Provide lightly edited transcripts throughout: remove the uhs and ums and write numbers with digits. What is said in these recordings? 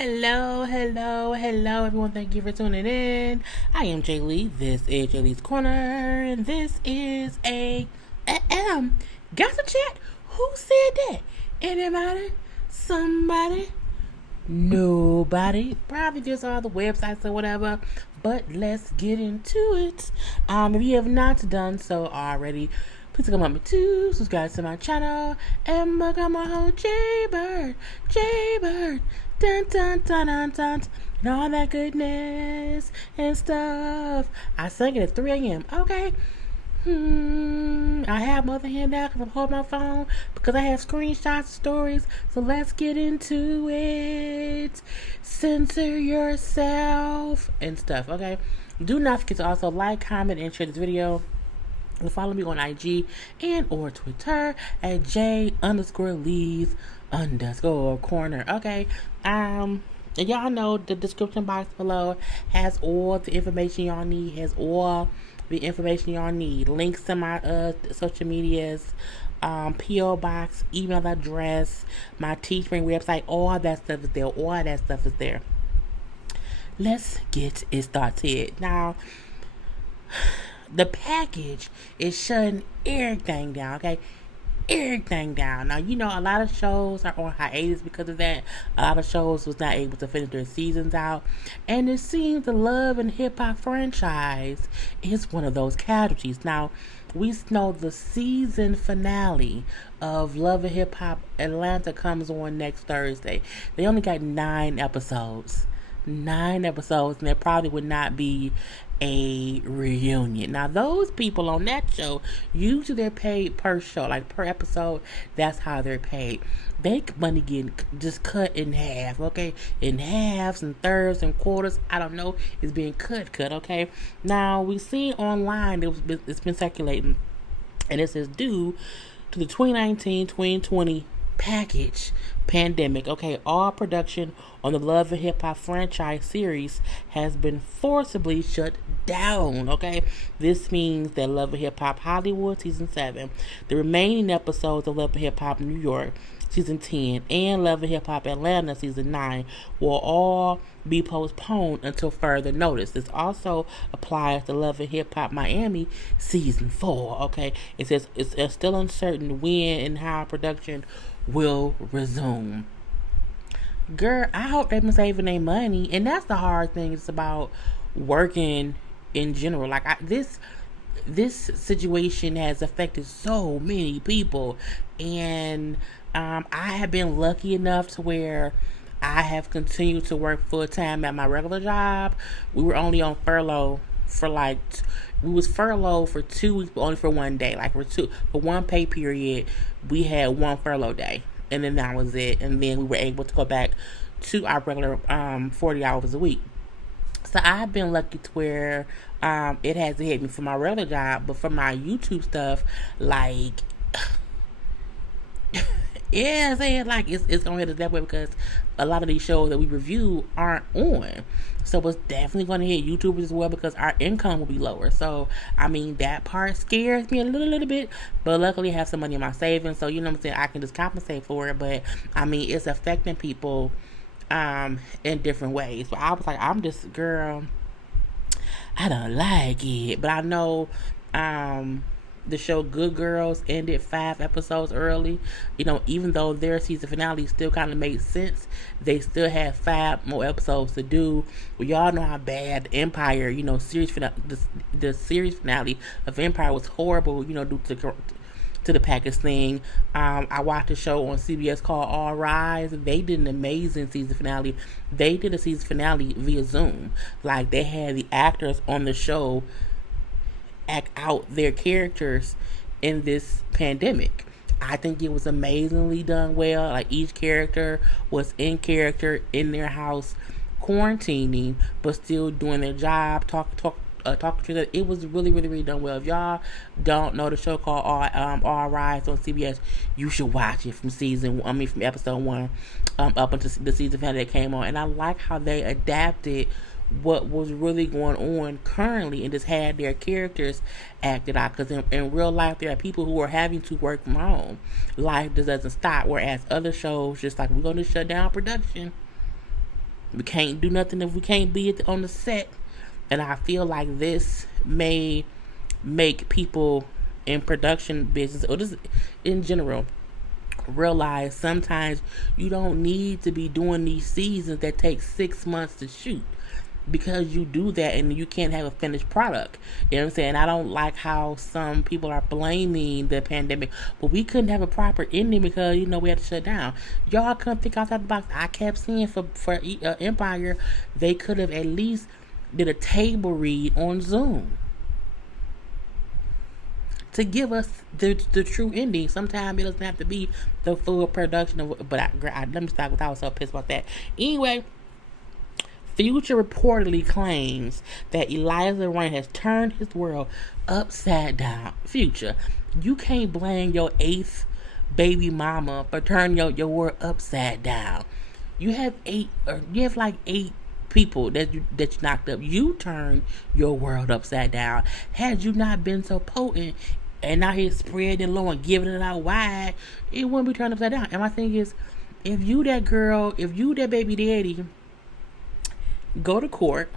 Hello, everyone. Thank you for tuning in. I am JayLee. This is JLeesCorner, and this is a gossip chat. Who said that? Anybody? Somebody? Nobody. Probably just all the websites or whatever. But let's get into it. If you have not done so already, please come on to subscribe to my channel and become a whole JayBird, dun dun dun dun dun, and all that goodness and stuff. I sang it at 3 a.m. Okay. I have my other hand out because I'm holding my phone because I have screenshots of stories. So let's get into it. Censor yourself and stuff. Okay. Do not forget to also like, comment, and share this video. And follow me on IG and or Twitter at J_Lees_Corner. Okay. And y'all know the description box below has all the information y'all need. Has all the information y'all need. Links to my social medias, P.O. box, email address, my Teespring website. All that stuff is there. All that stuff is there. Let's get it started. Now, the package is shutting everything down, okay? Everything down. Now, you know, a lot of shows are on hiatus because of that. A lot of shows was not able to finish their seasons out. And it seems the Love and Hip Hop franchise is one of those casualties. Now, we know the season finale of Love and Hip Hop Atlanta comes on next Thursday. They only got 9 episodes. 9 episodes, and there probably would not be a reunion. Now, those people on that show, usually they're paid per show, like per episode. That's how they're paid. They money getting just cut in half, okay? In halves and thirds and quarters. I don't know. It's being cut, okay? Now, we see online, it's been circulating, and it says due to the 2019-2020 package pandemic, okay, all production on the Love and Hip Hop franchise series has been forcibly shut down, okay. This means that Love and Hip Hop Hollywood season 7, the remaining episodes of Love and Hip Hop New York season 10, and Love and Hip Hop Atlanta season 9 will all be postponed until further notice. This also applies to Love and Hip Hop Miami season 4, okay. It says it's still uncertain when and how production will resume. Girl, I hope they've been saving their money, and that's the hard thing. It's about working in general. Like this situation has affected so many people, and I have been lucky enough to where I have continued to work full time at my regular job. We were only on furlough for we was furloughed for 2 weeks, but only for one day. Like for one pay period, we had one furlough day, and then that was it. And then we were able to go back to our regular 40 hours a week. So I've been lucky to where it hasn't hit me for my regular job, but for my YouTube stuff, like yeah, saying like it's gonna hit us that way because a lot of these shows that we review aren't on. So it's definitely gonna hit YouTubers as well because our income will be lower. So I mean that part scares me a little bit, but luckily I have some money in my savings, so you know what I'm saying, I can just compensate for it. But I mean it's affecting people in different ways. But I was like, I'm just girl, I don't like it. But I know the show Good Girls ended 5 episodes early. You know, even though their season finale still kind of made sense, they still had 5 more episodes to do. Well, y'all know how bad Empire, you know, series finale, the series finale of Empire was horrible, you know, due to the package thing. I watched a show on CBS called All Rise. They did an amazing season finale. They did a season finale via Zoom. Like, they had the actors on the show act out their characters in this pandemic. I think it was amazingly done well. Like, each character was in character in their house, quarantining, but still doing their job, talking to them. It was really done well. If y'all don't know the show called All Rise on CBS, you should watch it from episode 1 up until the season finale that came on. And I like how they adapted what was really going on currently and just had their characters acted out, because in real life there are people who are having to work from home. Life just doesn't stop, whereas other shows just like, we're going to shut down production. We can't do nothing if we can't be on the set. And I feel like this may make people in production business, or just in general, realize sometimes you don't need to be doing these seasons that take 6 months to shoot, because you do that and you can't have a finished product. You know what I'm saying? I don't like how some people are blaming the pandemic, but we couldn't have a proper ending because, we had to shut down. Y'all couldn't think outside the box. I kept saying for Empire, they could have at least did a table read on Zoom to give us the true ending. Sometimes it doesn't have to be the full production of. But let me stop, because I was so pissed about that. Anyway, Future reportedly claims that Eliza Reign has turned his world upside down. Future, you can't blame your 8th baby mama for turning your world upside down. You have like 8 people that you knocked up. You turned your world upside down. Had you not been so potent and out here spreading low and giving it out wide, it wouldn't be turned upside down. And my thing is, if you that girl, if you that baby daddy, go to court,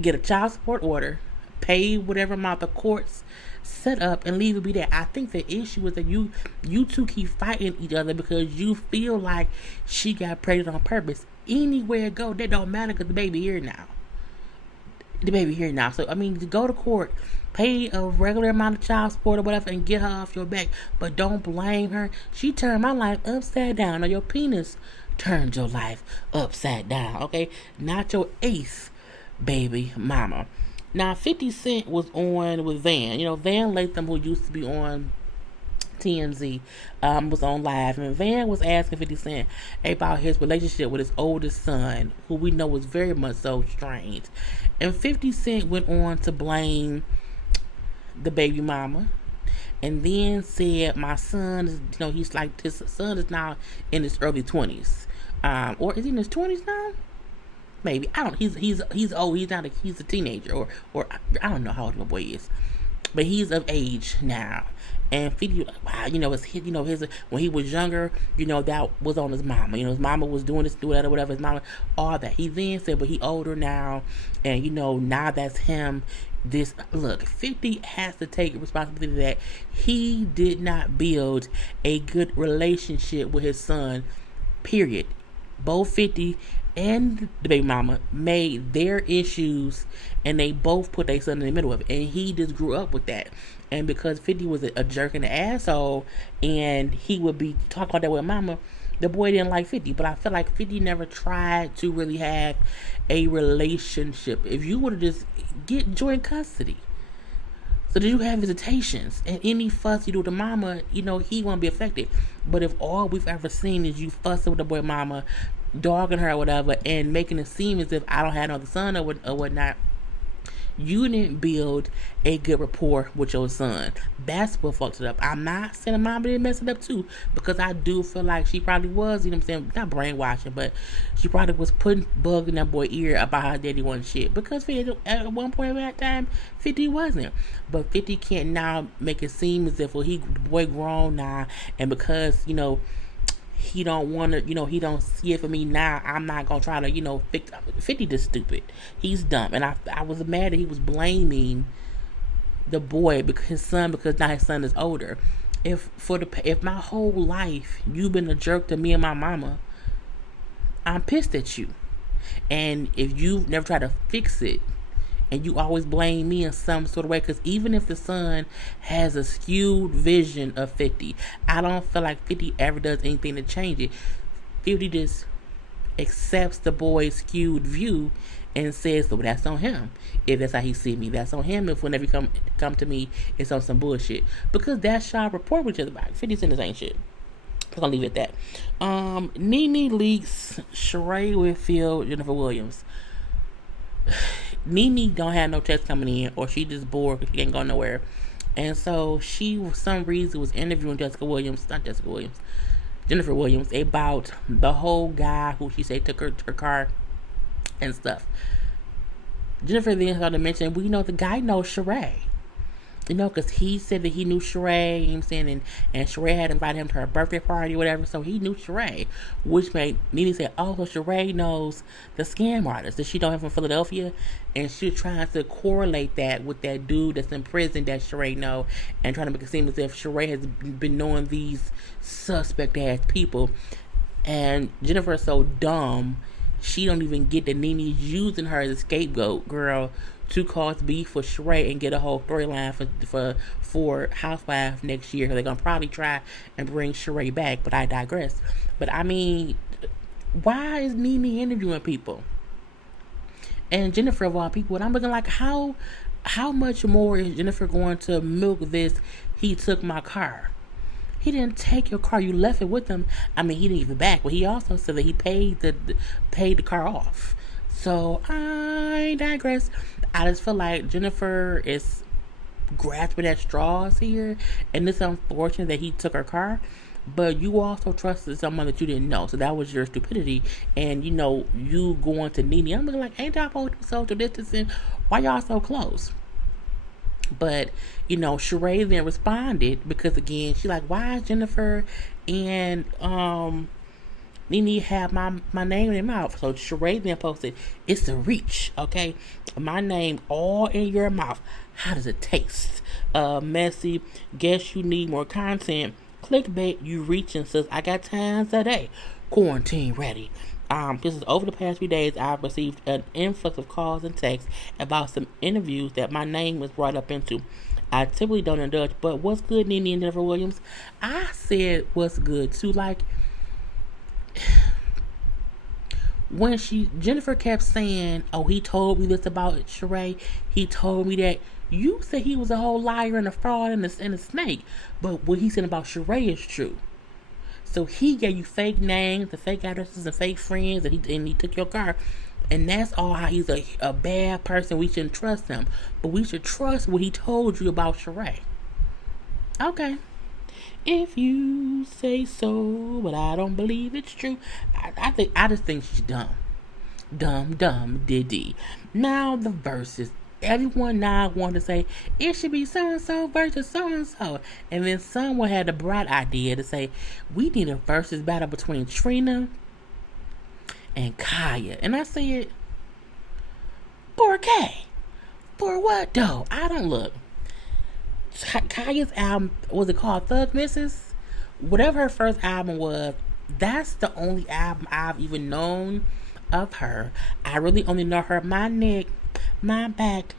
get a child support order, pay whatever amount the courts set up, and leave it be there. I think the issue is that you two keep fighting each other because you feel like she got pregnant on purpose. Anywhere it go, that don't matter because the baby here now. So, go to court, pay a regular amount of child support or whatever, and get her off your back. But don't blame her. She turned my life upside down, or your penis turned your life upside down, okay? Not your 8th baby mama. Now, 50 Cent was on with Van. Van Latham, who used to be on TMZ, was on live. And Van was asking 50 Cent about his relationship with his oldest son, who we know was very much so strained. And 50 Cent went on to blame the baby mama. And then said, my son is, he's like, his son is now in his early 20s. Or is he in his 20s now? Maybe. I don't. He's old. He's a teenager, or I don't know how old my boy is, but he's of age now. And 50, wow, his when he was younger, that was on his mama. His mama was doing this, doing that, or whatever. His mama, all that. He then said, but he older now, and now that's him. Look, 50 has to take responsibility that he did not build a good relationship with his son. Period. Both 50 and the baby mama made their issues, and they both put their son in the middle of it, and he just grew up with that. And because 50 was a jerk and an asshole, and he would be talking about that with mama, the boy didn't like 50. But I feel like 50 never tried to really have a relationship. If you would have just joint custody, so that you have visitations, and any fuss you do with the mama, he won't be affected. But if all we've ever seen is you fussing with the boy mama, dogging her or whatever, and making it seem as if I don't have another son or whatnot, you didn't build a good rapport with your son. That's what fucked it up. I'm not saying the mama didn't mess it up too, because I do feel like she probably was, not brainwashing, but she probably was putting bug in that boy's ear about how daddy wasn't shit. Because at one point in that time, 50 wasn't. But 50 can't now make it seem as if, the boy grown now, and because, he don't want to, he don't see it for me now, I'm not going to try to, fix 50 just stupid. He's dumb. And I was mad that he was blaming the boy, because his son, because now his son is older. If my whole life you've been a jerk to me and my mama, I'm pissed at you. And if you've never tried to fix it, and you always blame me in some sort of way, because even if the son has a skewed vision of 50, I don't feel like 50 ever does anything to change it. 50 just accepts the boy's skewed view and says, so that's on him. If that's how he see me, that's on him. If whenever you come to me, it's on some bullshit. Because that's y'all report with each other about. 50 Cent ain't shit. I'm gonna leave it at that. Nene leaks Sheree Whitfield, Jennifer Williams. Nene don't have no text coming in, or she just bored because she can't go nowhere. And so she, for some reason, was interviewing Jennifer Williams about the whole guy who she said took her car and stuff. Jennifer then started mentioning, the guy knows Sheree. because he said that he knew Sheree, you know what I'm saying, and Sheree had invited him to her birthday party or whatever, so he knew Sheree, which made Nene say, oh, so Sheree knows the scam artist that she know him from Philadelphia, and she was trying to correlate that with that dude that's in prison that Sheree know, and trying to make it seem as if Sheree has been knowing these suspect-ass people, and Jennifer is so dumb, she don't even get that Nene's using her as a scapegoat, girl, to cause beef with Sheree and get a whole storyline for Housewives next year. They're gonna probably try and bring Sheree back, but I digress. But I mean, why is Nene interviewing people? And Jennifer of all people, and I'm looking like, how much more is Jennifer going to milk this? He took my car. He didn't take your car. You left it with him. I mean, he didn't give it back, but he also said that he paid the car off. So I digress. I just feel like Jennifer is grasping at straws here, and it's unfortunate that he took her car. But you also trusted someone that you didn't know, so that was your stupidity. And you going to Nene, I'm looking like, ain't y'all supposed to be social distancing? Why y'all so close? But Sheree then responded, because again, she like, why is Jennifer and Nene have my name in their mouth? So Sheree then posted, it's a reach, okay? My name all in your mouth. How does it taste? Messy. Guess you need more content. Clickbait, you reaching, sis. I got time today. Quarantine ready. This is over the past few days, I've received an influx of calls and texts about some interviews that my name was brought up into. I typically don't indulge, but what's good, Nene and Jennifer Williams? I said what's good too. Like, when Jennifer kept saying, oh, he told me this about Sheree, he told me that. You said he was a whole liar and a fraud and a snake, but what he said about Sheree is true. So he gave you fake names, the fake addresses, and fake friends, and he took your car. And that's all how he's a bad person. We shouldn't trust him. But we should trust what he told you about Sheree. Okay. If you say so, but I don't believe it's true. I just think she's dumb. Dumb, diddy. Now the verses. Everyone now wanted to say it should be so-and-so versus so-and-so. And then someone had the bright idea to say we need a versus battle between Trina and Khia. And I said, for K? For what though? I don't look. Khia's album, was it called Thug Misses? Whatever her first album was, that's the only album I've even known of her. I really only know her My Neck, My Back,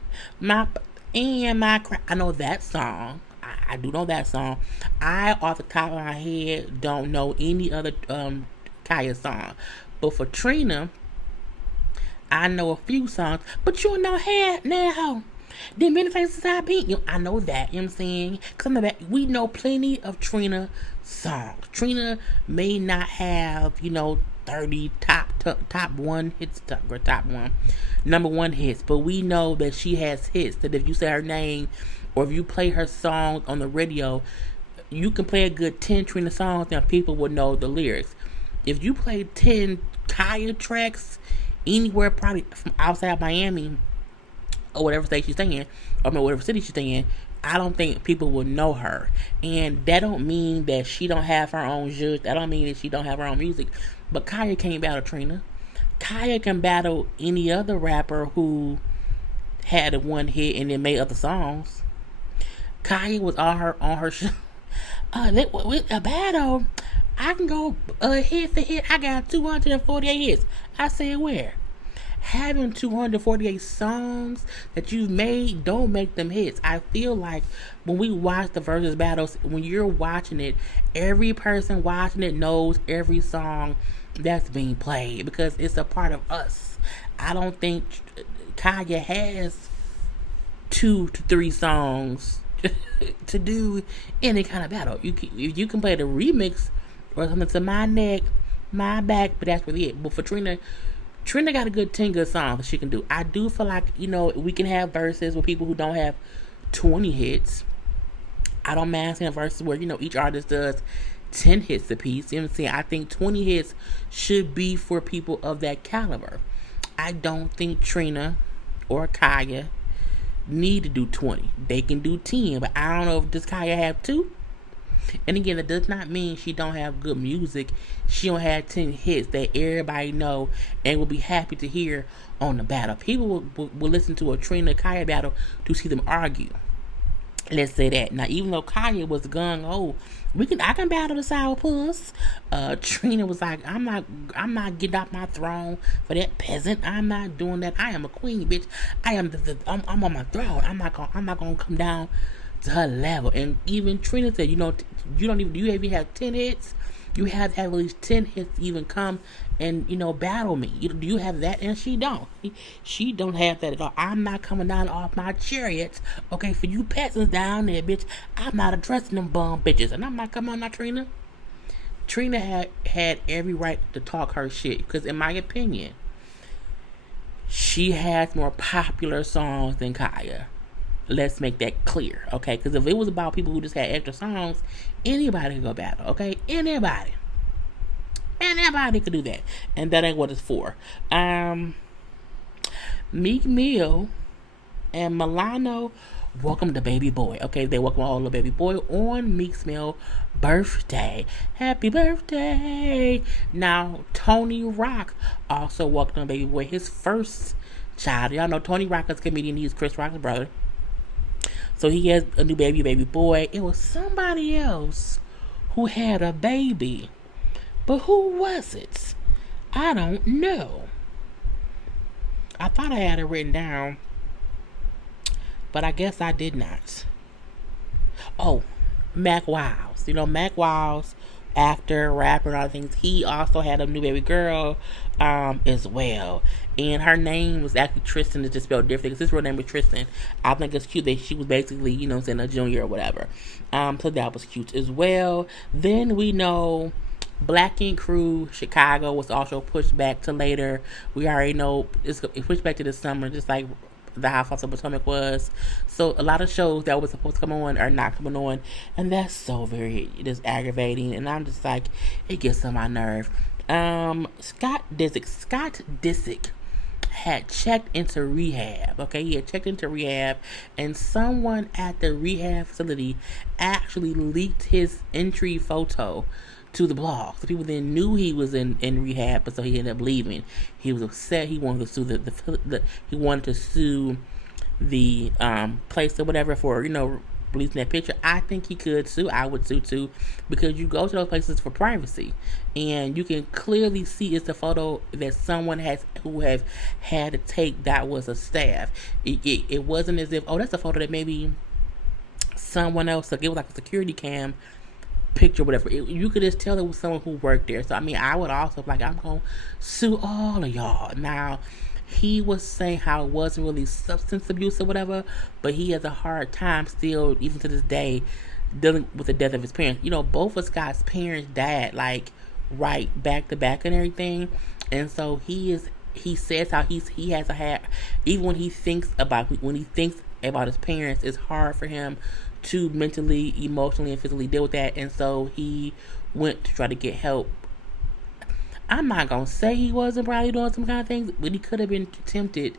and My Crack. I know that song. I do know that song. I, off the top of my head, don't know any other Khia song. But for Trina, I know a few songs. But you know, now, then many places I've been. I know that. You know what I'm saying? Because we know plenty of Trina songs. Trina may not have, 30 top one hits, top one, number one hits, but we know that she has hits. That if you say her name, or if you play her songs on the radio, you can play a good 10 Trina songs, and people will know the lyrics. If you play 10 Khia tracks anywhere, probably from outside Miami or whatever state she's staying, or whatever city she's staying, I don't think people will know her. And that don't mean that she don't have her own judge. That don't mean that she don't have her own music. But Khia can't battle Trina. Khia can battle any other rapper who had a one hit and then made other songs. Khia was on her show. With a battle, I can go hit for hit. I got 248 hits. I said, where? Having 248 songs that you've made don't make them hits. I feel like when we watch the versus battles, when you're watching it, every person watching it knows every song that's being played because it's a part of us. I don't think Khia has 2 to 3 songs to do any kind of battle. You can play the remix or something to My Neck, My Back, but that's really it. But for Trina got a good 10 good songs that she can do. I do feel like, we can have verses with people who don't have 20 hits. I don't mind seeing verses where, each artist does 10 hits a piece. You know what I'm saying? I think 20 hits should be for people of that caliber. I don't think Trina or Khia need to do 20. They can do 10, but I don't know if does Khia have 2. And again, that does not mean she don't have good music. She don't have 10 hits that everybody know and will be happy to hear on the battle. People will listen to a Trina Khia battle to see them argue. Let's say that. Now, even though Khia was gung ho, I can battle the sourpuss. Trina was like, I'm not getting off my throne for that peasant. I'm not doing that. I am a queen, bitch. I'm on my throne. I'm not gonna come down to her level. And even Trina said, you don't even, do you even have 10 hits? You have to have at least 10 hits to even come and, battle me. Do you have that? And she don't. She don't have that at all. I'm not coming down off my chariots. Okay, for you peasants down there, bitch, I'm not addressing them bum bitches. And I'm not coming on now, Trina. Trina had every right to talk her shit. Because in my opinion, she has more popular songs than Khia. Let's make that clear, okay? Because if it was about people who just had extra songs, anybody could go battle, okay? Anybody could do that, and that ain't what it's for. Meek Mill and Milano welcome the baby boy, okay? They welcome all the baby boy on Meek Mill's birthday. Happy birthday! Now Tony Rock also welcomed the baby boy, his first child. Y'all know Tony Rock is a comedian. He's Chris Rock's brother. So he has a new baby boy. It was somebody else who had a baby. But who was it? I don't know. I thought I had it written down, but I guess I did not. Oh, Mac Wiles. Mac Wiles, actor, rapper, and all things. He also had a new baby girl as well. And her name was actually Tristan. It's just spelled different because his real name was Tristan. I think it's cute that she was basically, a junior or whatever. So that was cute as well. Then we know Black Ink Crew Chicago was also pushed back to later. We already know it's pushed back to the summer, just like the House of Potomac was. So a lot of shows that were supposed to come on are not coming on, and that's so very just aggravating. And I'm just like, it gets on my nerve. Scott Disick had checked into rehab. Okay, he had checked into rehab, and someone at the rehab facility actually leaked his entry photo to the blog. So people then knew he was in rehab, but so he ended up leaving. He was upset. He wanted to sue the place or whatever for releasing that picture. I think he could sue. I would sue too, because you go to those places for privacy, and you can clearly see it's the photo that someone who have had to take. That was a staff. It wasn't as if that's a photo that maybe someone else took. It was like a security cam picture, whatever. You could just tell it was someone who worked there. So I would also I'm gonna sue all of y'all. Now, he was saying how it wasn't really substance abuse or whatever, but he has a hard time still, even to this day, dealing with the death of his parents. Both of Scott's parents died right back to back and everything, and so he says how he has even when he thinks about his parents, it's hard for him to mentally, emotionally, and physically deal with that, and so he went to try to get help. I'm not gonna say he wasn't probably doing some kind of things, but he could have been tempted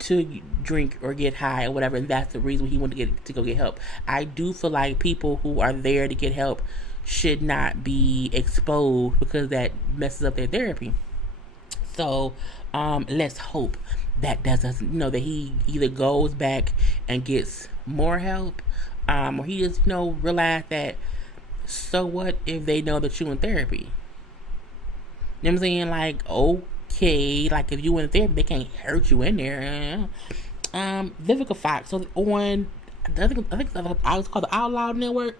to drink or get high or whatever, and that's the reason he wanted to go get help. I do feel like people who are there to get help should not be exposed, because that messes up their therapy. So let's hope that doesn't, that he either goes back and gets more help, or he just, realize that, so what if they know that you're in therapy? You know what I'm saying? Okay, if you in therapy, they can't hurt you in there. Vivica Fox. So on, I think I was called the Out Loud Network.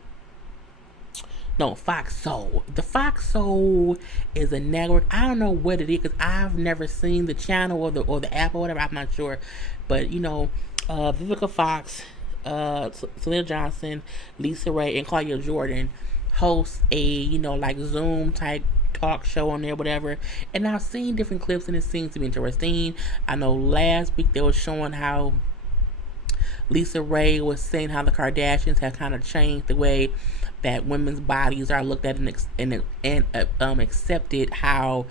No, Fox Soul. The Fox Soul is a network. I don't know what it is, because I've never seen the channel or the app or whatever. I'm not sure, but Vivica Fox, Selena Johnson, Lisa Ray, and Claudia Jordan host a Zoom type talk show on there, whatever. And I've seen different clips, and it seems to be interesting. I know last week they were showing how Lisa Ray was saying how the Kardashians have kind of changed the way that women's bodies are looked at and accepted, how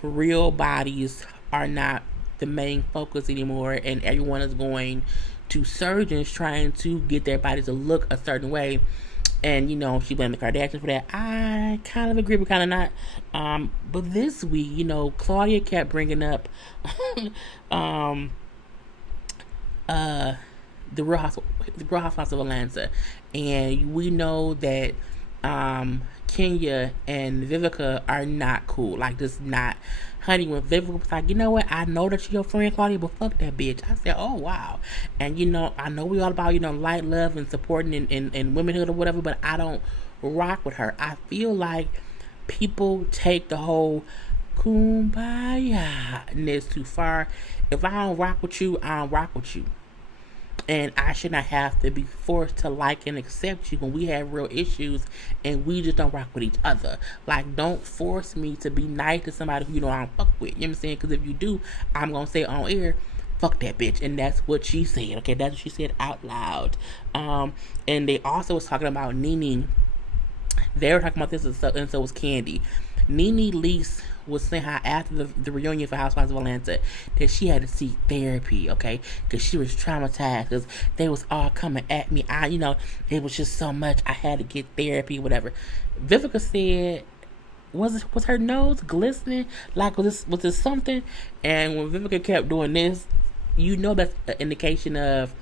real bodies are not the main focus anymore, and everyone is going to surgeons trying to get their bodies to look a certain way. And, she blamed the Kardashians for that. I kind of agree, but kind of not. But this week, Claudia kept bringing up the Real Housewives of Atlanta. And we know that Kenya and Vivica are not cool. Like, just not. Honey, when Vivica was like, you know what? I know that you're your friend, Claudia, but fuck that bitch. I said, oh, wow. And, I know we all about, light, love, and supporting and womanhood or whatever, but I don't rock with her. I feel like people take the whole kumbaya-ness too far. If I don't rock with you, I don't rock with you. And I should not have to be forced to like and accept you when we have real issues and we just don't rock with each other. Like, don't force me to be nice to somebody who I don't fuck with. You know what I'm saying? Because if you do, I'm going to say on air, fuck that bitch. And that's what she said. Okay, that's what she said out loud. And they also was talking about Nene. They were talking about this, and so was Candy. Nene Leakes was saying how after the reunion for Housewives of Atlanta that she had to seek therapy, okay? Because she was traumatized because they was all coming at me. It was just so much. I had to get therapy, whatever. Vivica said, was her nose glistening? Like, was this something? And when Vivica kept doing this, that's an indication of,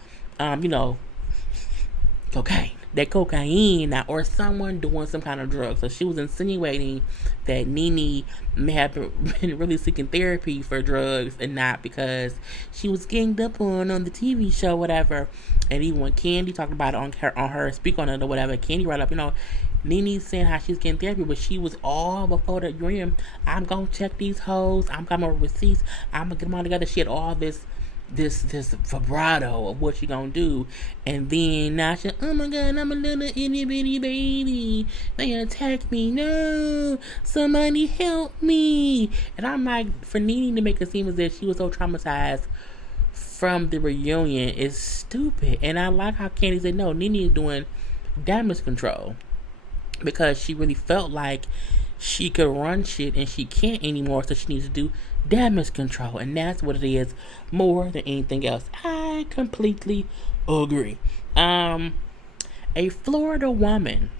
cocaine. That cocaine now, or someone doing some kind of drug. So she was insinuating that Nene may have been really seeking therapy for drugs and not because she was ganged up on the TV show, whatever. And even when Candy talked about it on her speak on it or whatever, Candy brought up, Nene's saying how she's getting therapy, but she was all before the dream. I'm gonna check these hoes. I'm coming with receipts. I'm gonna get them all together. She had all this vibrato of what she gonna do, and then now she, oh my god, I'm a little itty bitty baby, they attack me, no, somebody help me. And I'm like, for Nene to make it seem as if she was so traumatized from the reunion is stupid. And I like how Candy said, no, Nene is doing damage control because she really felt like she could run shit and she can't anymore, so she needs to do damage control, and that's what it is more than anything else. I completely agree. A Florida woman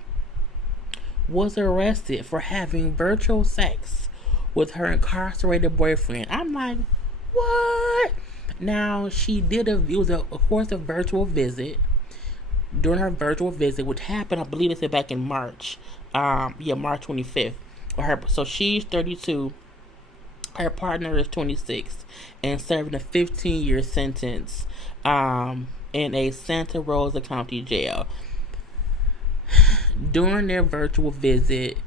was arrested for having virtual sex with her incarcerated boyfriend. I'm like, what? Now, she did it was of course a virtual visit. During her virtual visit, which happened, I believe it said back in March, March 25th. So she's 32. Her partner is 26 and serving a 15-year sentence in a Santa Rosa County jail. During their virtual visit,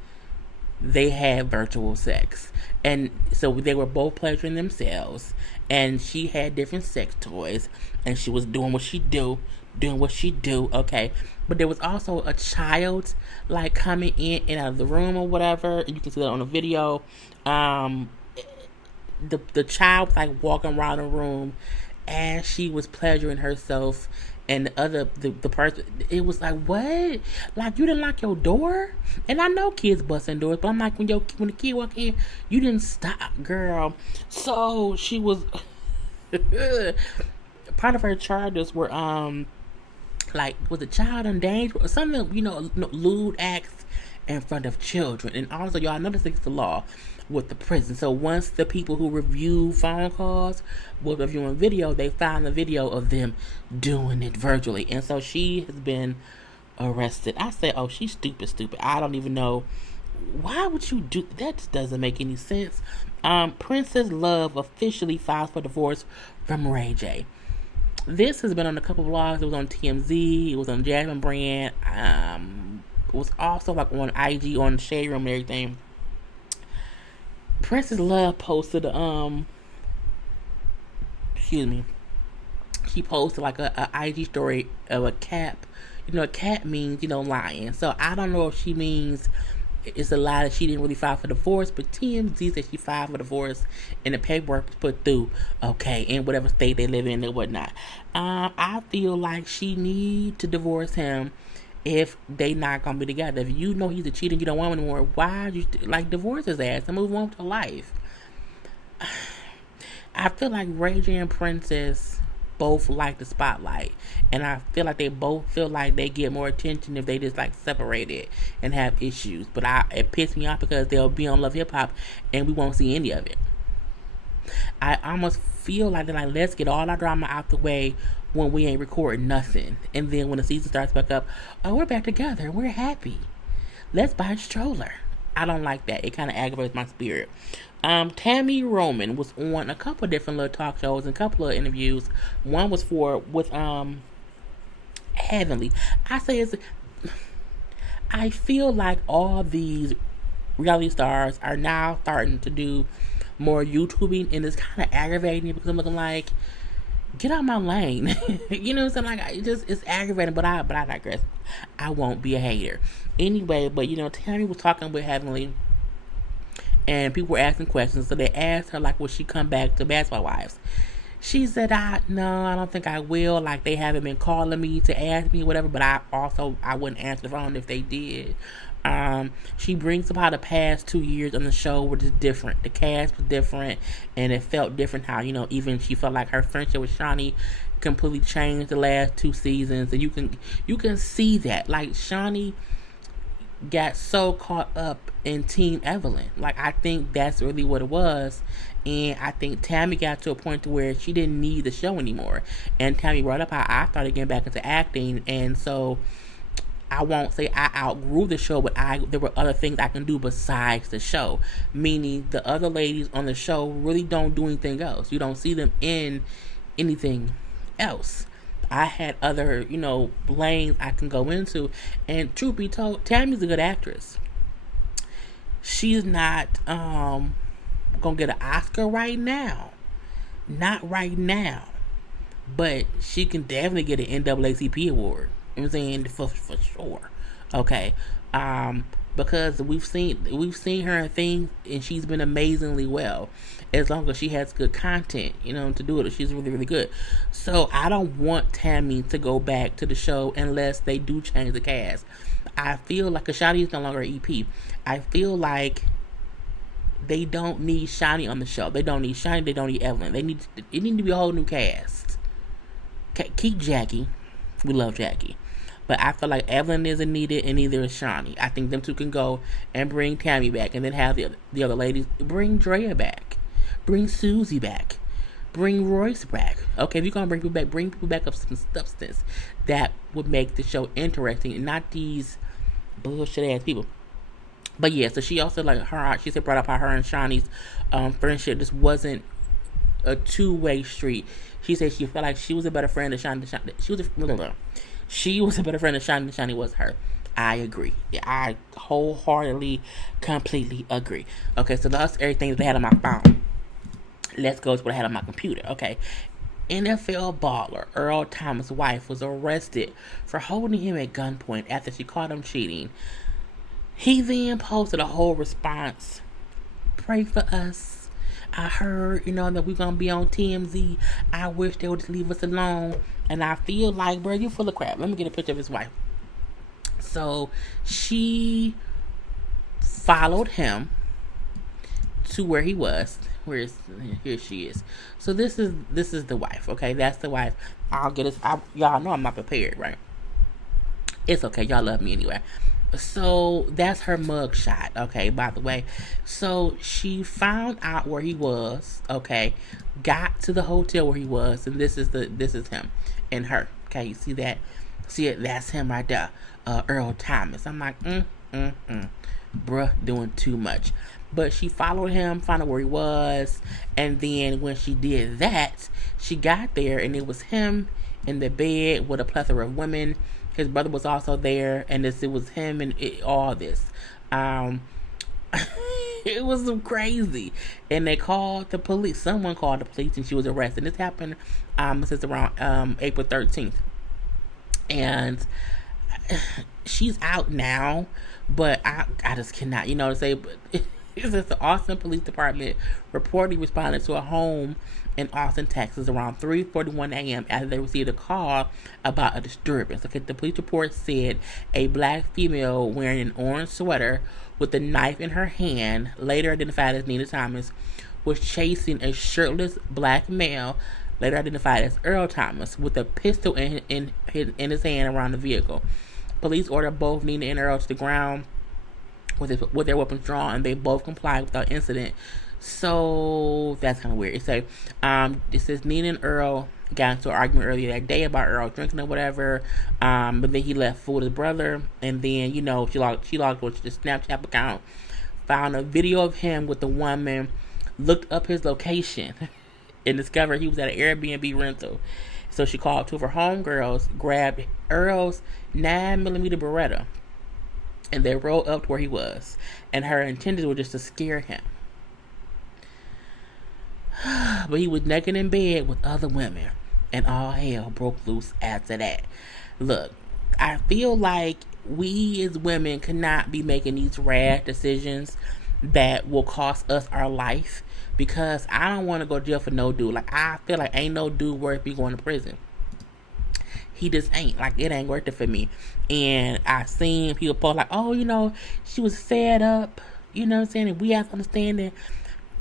they had virtual sex. And so they were both pleasuring themselves. And she had different sex toys. And she was doing what she do, okay? But there was also a child, like, coming in and out of the room or whatever. You can see that on the video. The child was like walking around the room as she was pleasuring herself, and the person, it was like, what? Like, you didn't lock your door? And I know kids busting doors, but I'm like, when the kid walked in, you didn't stop, girl. So she was part of her charges were like, was a child in danger or something, lewd acts in front of children. And also, y'all know this is the law with the prison. So once the people who review phone calls were reviewing video, they found the video of them doing it virtually. And so she has been arrested. I said, oh, she's stupid. I don't even know. Why would you do that? Just doesn't make any sense. Princess Love officially files for divorce from Ray J. This has been on a couple of blogs. It was on TMZ. It was on Jasmine Brand. It was also like on IG, on Shade Room and everything. Princess Love posted she posted like a IG story of a cap. A cat means, lion. So I don't know if she means it's a lie that she didn't really file for divorce, but TMZ said she filed for divorce and the paperwork was put through, okay, in whatever state they live in and whatnot. I feel like she need to divorce him if they not gonna be together. If you know he's a cheater and you don't want him anymore, why you divorce his ass and move on with your life? I feel like Ray J and Princess both like the spotlight, and I feel like they both feel like they get more attention if they just like separated and have issues. But it pisses me off because they'll be on Love Hip Hop and we won't see any of it. I almost feel like they're like, let's get all our drama out the way when we ain't recording nothing, and then when the season starts back up, oh, we're back together, we're happy, let's buy a stroller. I don't like that. It kind of aggravates my spirit. Tammy Roman was on a couple of different little talk shows and a couple of interviews. One was with Heavenly. I feel like all these reality stars are now starting to do more YouTubing, and it's kind of aggravating because I'm looking like, get out my lane. You know what I'm saying? Like, it's aggravating, but I digress. I won't be a hater. Anyway, but Tammy was talking with Heavenly, and people were asking questions. So they asked her, like, will she come back to Basketball Wives? She said, no, I don't think I will. Like, they haven't been calling me to ask me, whatever, but I wouldn't answer the phone if they did. She brings up how the past 2 years on the show were just different. The cast was different, and it felt different how, even she felt like her friendship with Shawnee completely changed the last 2 seasons, and you can see that. Like, Shawnee got so caught up in Team Evelyn. Like, I think that's really what it was. And I think Tammy got to a point to where she didn't need the show anymore. And Tammy brought up how I started getting back into acting, and so I won't say I outgrew the show, but there were other things I can do besides the show. Meaning the other ladies on the show really don't do anything else. You don't see them in anything else. I had other, lanes I can go into. And truth be told, Tammy's a good actress. She's not gonna get an Oscar right now. Not right now. But she can definitely get an NAACP award. You know what I'm saying? For sure. Okay. Because we've seen her in things, and she's been amazingly well. As long as she has good content, to do it, she's really, really good. So I don't want Tammy to go back to the show unless they do change the cast. I feel like Shawnee is no longer an EP. I feel like they don't need Shawnee on the show. They don't need Shawnee. They don't need Evelyn. It need to be a whole new cast. Keep Jackie. We love Jackie. But I feel like Evelyn isn't needed, and neither is Shawnee. I think them two can go and bring Tammy back, and then have the other ladies. Bring Drea back. Bring Susie back. Bring Royce back. Okay, if you're going to bring people back of some substance that would make the show interesting, and not these bullshit-ass people. But yeah, so she also, she said, brought up how her and Shawnee's friendship just wasn't a 2-way street. She said she felt like she was a better friend than Shawnee. She was a better friend than Shawnee was her. I agree. Yeah, I wholeheartedly, completely agree. Okay, so that's everything that I had on my phone. Let's go to what I had on my computer. Okay. NFL baller Earl Thomas' wife was arrested for holding him at gunpoint after she caught him cheating. He then posted a whole response. Pray for us. I heard, that we're going to be on TMZ. I wish they would just leave us alone. And I feel like, bro, you full of crap. Let me get a picture of his wife. So, she followed him to where he was. Here she is. So, this is the wife, okay? That's the wife. Y'all know I'm not prepared, right? It's okay. Y'all love me anyway. So that's her mug shot, okay, by the way. So she found out where he was, okay, got to the hotel where he was, and this is him and her. Okay, you see that? See it? That's him right there. Earl Thomas. I'm like, bruh, doing too much. But she followed him, found out where he was, and then when she did that, she got there and it was him in the bed with a plethora of women. His brother was also there, and it was him and all this. It was crazy. And they called the police. Someone called the police, and she was arrested. This happened since around April 13th. And she's out now, but I just cannot, say, but it's just the Austin Police Department reportedly responded to a home in Austin, Texas around 3:41 a.m. after they received a call about a disturbance. Okay, the police report said a black female wearing an orange sweater with a knife in her hand, later identified as Nene Thomas, was chasing a shirtless black male later identified as Earl Thomas, with a pistol in his hand around the vehicle. Police ordered both Nene and Earl to the ground with their weapons drawn, and they both complied without incident. So that's kind of weird. It says Nene and Earl got into an argument earlier that day about Earl drinking or whatever. But then he left fool his brother, and then she logged with the Snapchat account, found a video of him with the woman, looked up his location, and discovered he was at an Airbnb rental. So she called two of her homegirls, grabbed Earl's 9mm Beretta, and they rode up to where he was. And her intentions were just to scare him. But he was naked in bed with other women, and all hell broke loose after that. Look, I feel like we as women cannot be making these rash decisions that will cost us our life, because I don't want to go to jail for no dude. Like, I feel like ain't no dude worth me going to prison. He just ain't. Like, it ain't worth it for me. And I seen people post like, oh, she was fed up. You know what I'm saying? And we have to understand that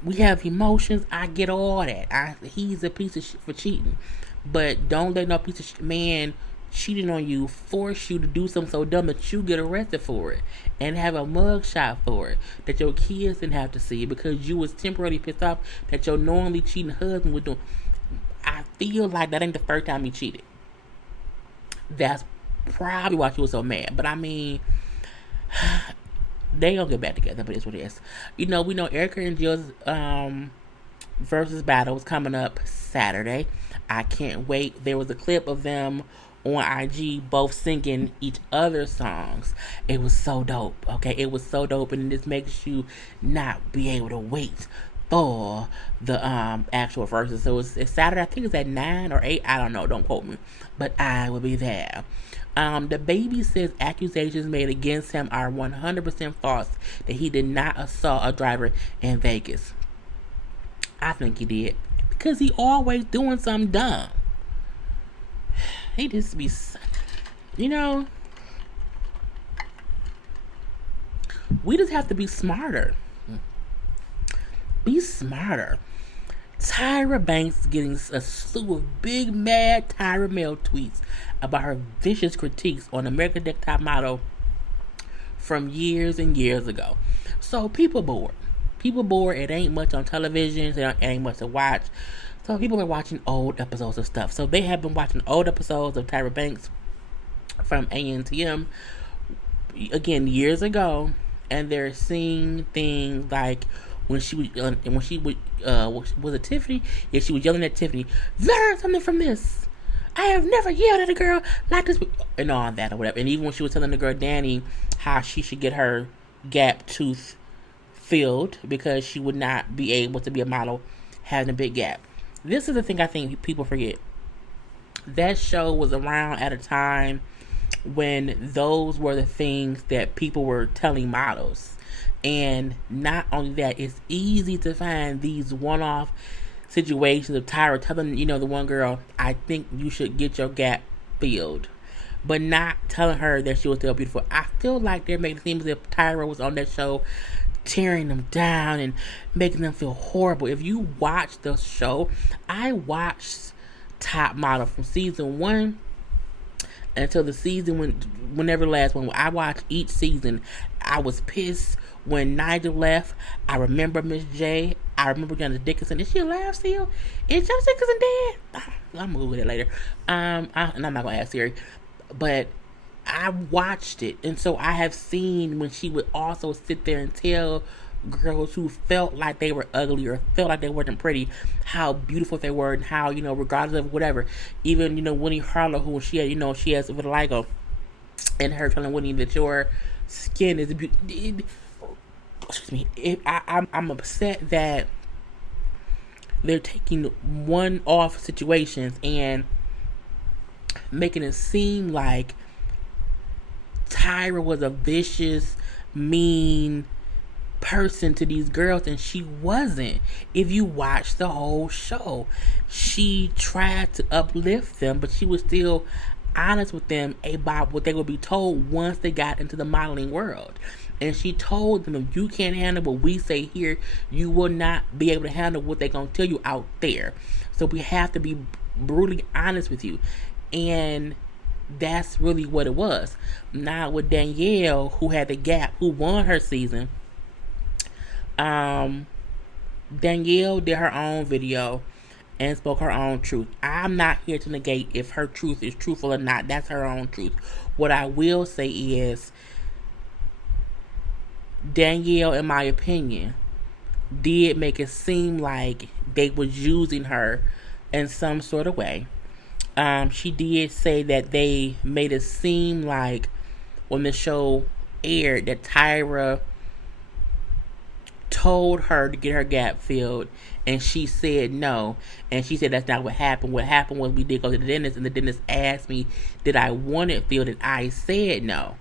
we have emotions. I get all that. He's a piece of shit for cheating. But don't let no piece of shit man cheating on you force you to do something so dumb that you get arrested for it and have a mug shot for it that your kids didn't have to see because you was temporarily pissed off that your knowingly cheating husband was doing. I feel like that ain't the first time he cheated. That's probably why she was so mad. But I mean, they gonna get back together, but it's what it is. We know Erica and Jill's versus battle was coming up Saturday. I can't wait. There was a clip of them on IG both singing each other's songs. It was so dope. Okay, it was so dope, and this makes you not be able to wait for the actual verses. So it's Saturday. I think it's at 9 or 8. I don't know. Don't quote me, but I will be there. The baby says accusations made against him are 100% false, that he did not assault a driver in Vegas. I think he did, because he always doing something dumb. He just be, we just have to be smarter. Be smarter. Tyra Banks is getting a slew of big mad Tyra Mail tweets about her vicious critiques on American Next Top Model from years and years ago. So people bored. It ain't much on television. It ain't much to watch. So people are watching old episodes of stuff. So they have been watching old episodes of Tyra Banks from ANTM, again, years ago, and they're seeing things like when she was was it Tiffany? Yeah, she was yelling at Tiffany, "Learn something from this. I have never yelled at a girl like this," and all that or whatever. And even when she was telling the girl Danny how she should get her gap tooth filled because she would not be able to be a model having a big gap. This is the thing I think people forget. That show was around at a time when those were the things that people were telling models. And not only that, it's easy to find these one-off situations of Tyra telling, the one girl, "I think you should get your gap filled," but not telling her that she was still beautiful. I feel like they're making it seem as if Tyra was on that show tearing them down and making them feel horrible. If you watch the show, I watched Top Model from season 1 until the season whenever the last one. I watched each season. I was pissed when Nigel left. I remember Miss J. I remember Janice Dickinson. Is she alive still? Is Janice Dickinson dead? I'm gonna Google it later. And I'm not gonna ask Sheree, but I watched it, and so I have seen when she would also sit there and tell girls who felt like they were ugly or felt like they weren't pretty how beautiful they were, and how, regardless of whatever, even, Winnie Harlow, who she had, she has vitiligo, and her telling Winnie that your skin is excuse me, I'm upset that they're taking one-off situations and making it seem like Tyra was a vicious, mean person to these girls, and she wasn't. If you watch the whole show, she tried to uplift them, but she was still honest with them about what they would be told once they got into the modeling world. And she told them, if you can't handle what we say here, you will not be able to handle what they're going to tell you out there. So we have to be brutally honest with you. And that's really what it was. Now with Danielle, who had the gap, who won her season, Danielle did her own video and spoke her own truth. I'm not here to negate if her truth is truthful or not. That's her own truth. What I will say is, Danielle, in my opinion, did make it seem like they was using her in some sort of way. She did say that they made it seem like when the show aired that Tyra told her to get her gap filled, and she said no. And she said that's not what happened. What happened was we did go to the dentist, and the dentist asked me did I want it filled, and I said no.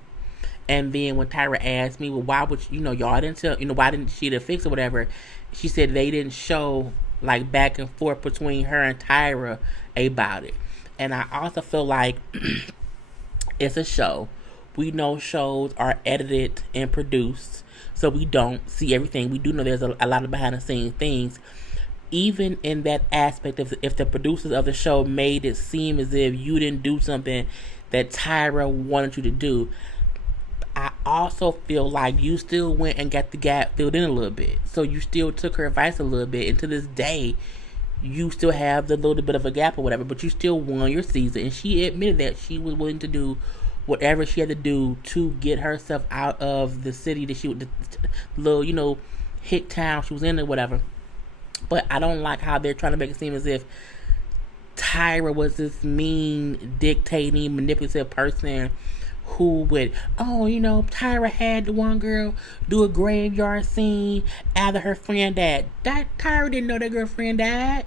And then when Tyra asked me, well, why would y'all didn't tell, why didn't she fix it, whatever? She said they didn't show like back and forth between her and Tyra about it. And I also feel like it's a show. We know shows are edited and produced, so we don't see everything. We do know there's a lot of behind the scenes things. Even in that aspect of if the producers of the show made it seem as if you didn't do something that Tyra wanted you to do, I also feel like you still went and got the gap filled in a little bit. So you still took her advice a little bit. And to this day, you still have the little bit of a gap or whatever, but you still won your season. And she admitted that she was willing to do whatever she had to do to get herself out of the city that she would, the little, hit town she was in or whatever. But I don't like how they're trying to make it seem as if Tyra was this mean, dictating, manipulative person who would, Tyra had the one girl do a graveyard scene after her friend died. That Tyra didn't know that girlfriend died.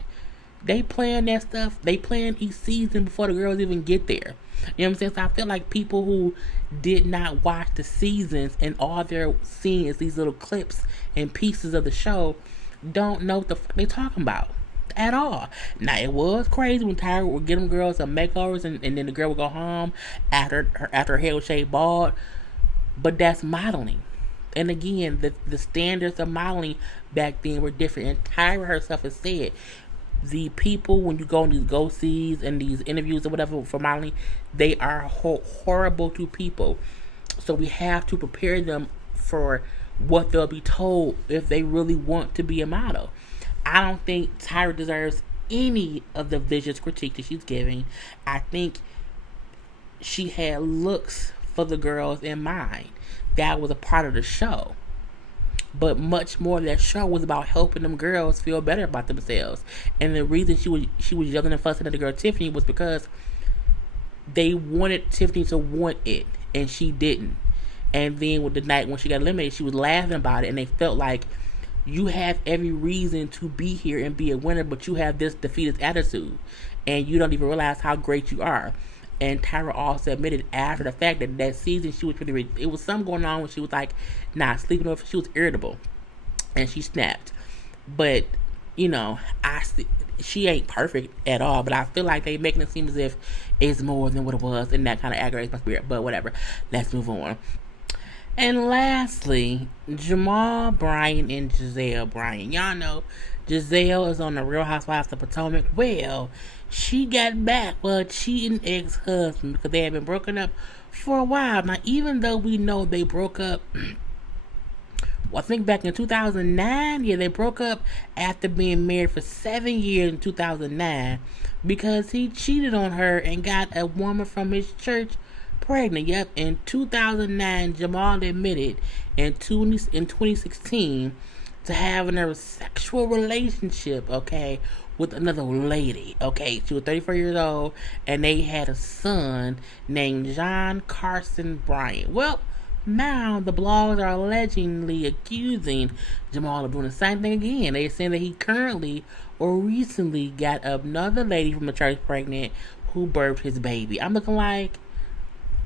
They plan that stuff. They plan each season before the girls even get there. You know what I'm saying? So I feel like people who did not watch the seasons and all they're seeing is these little clips and pieces of the show don't know what the fuck they're talking about at all. Now, it was crazy when Tyra would get them girls some makeovers and then the girl would go home after her hair was shaved bald. But that's modeling. And again, the standards of modeling back then were different. And Tyra herself has said, the people, when you go on these go-sees and these interviews or whatever for modeling, they are horrible to people. So we have to prepare them for what they'll be told if they really want to be a model. I don't think Tyra deserves any of the vicious critique that she's giving. I think she had looks for the girls in mind. That was a part of the show. But much more of that show was about helping them girls feel better about themselves. And the reason she was yelling and fussing at the girl Tiffany was because they wanted Tiffany to want it, and she didn't. And then with the night when she got eliminated, she was laughing about it, and they felt like, you have every reason to be here and be a winner, but you have this defeatist attitude, and you don't even realize how great you are. And Tyra also admitted after the fact that season she was really, it was something going on when she was like not sleeping over. She was irritable, and she snapped. But she ain't perfect at all. But I feel like they making it seem as if it's more than what it was, and that kind of aggravates my spirit. But whatever, let's move on. And lastly, Jamal Bryant and Giselle Bryant. Y'all know Giselle is on the Real Housewives of Potomac. Well, she got back with a cheating ex-husband because they had been broken up for a while. Now, even though we know they broke up, I think back in 2009, they broke up after being married for 7 years in 2009 because he cheated on her and got a woman from his church pregnant. Yep, in 2009, Jamal admitted in 2016 to having a sexual relationship, with another lady. She was 34 years old, and they had a son named John Carson Bryant. Well, now the blogs are allegedly accusing Jamal of doing the same thing again. They're saying that he currently or recently got another lady from the church pregnant who birthed his baby. I'm looking like,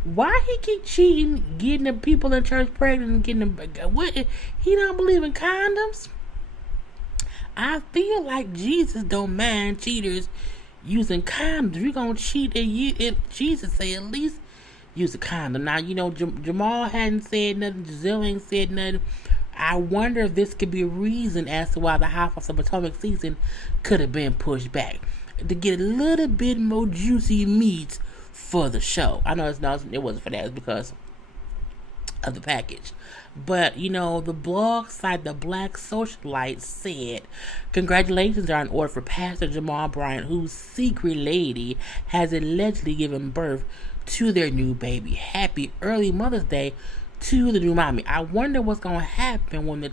why he keep cheating, getting the people in church pregnant and getting them? What? He don't believe in condoms? I feel like Jesus don't mind cheaters using condoms. If you're gonna cheat, and Jesus say at least use a condom. Now, Jamal hadn't said nothing. Giselle ain't said nothing. I wonder if this could be a reason as to why the Housewives of Potomac season could have been pushed back to get a little bit more juicy meat for the show. I know it wasn't for that. It's because of the package. But, the blog site, The Black Socialite, said, congratulations are in order for Pastor Jamal Bryant, whose secret lady has allegedly given birth to their new baby. Happy early Mother's Day to the new mommy. I wonder what's going to happen when the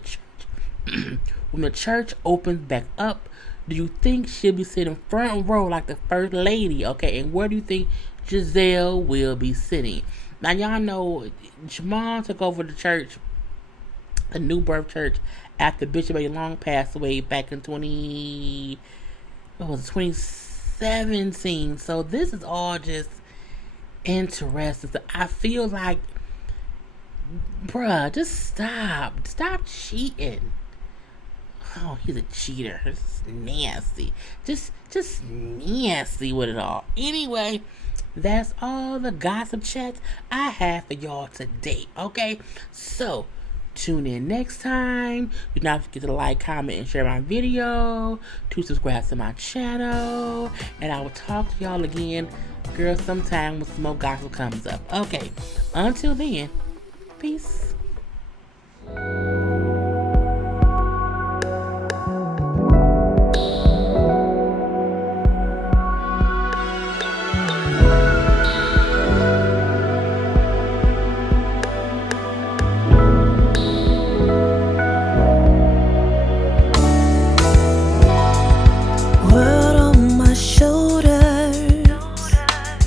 church opens back up. Do you think she'll be sitting front row like the first lady? Okay, and where do you think Giselle will be sitting? Now, y'all know Jamal took over the church, the New Birth Church, after Bishop A. Long passed away back in 2017. So this is all just interesting. So I feel like, bruh, just stop cheating. Oh, he's a cheater. It's nasty. Just nasty with it all. Anyway, that's all the gossip chats I have for y'all today. Okay, so tune in next time. Do not forget to like, comment, and share my video. To subscribe to my channel, and I will talk to y'all again, girl, sometime when some more gossip comes up. Okay, until then, peace.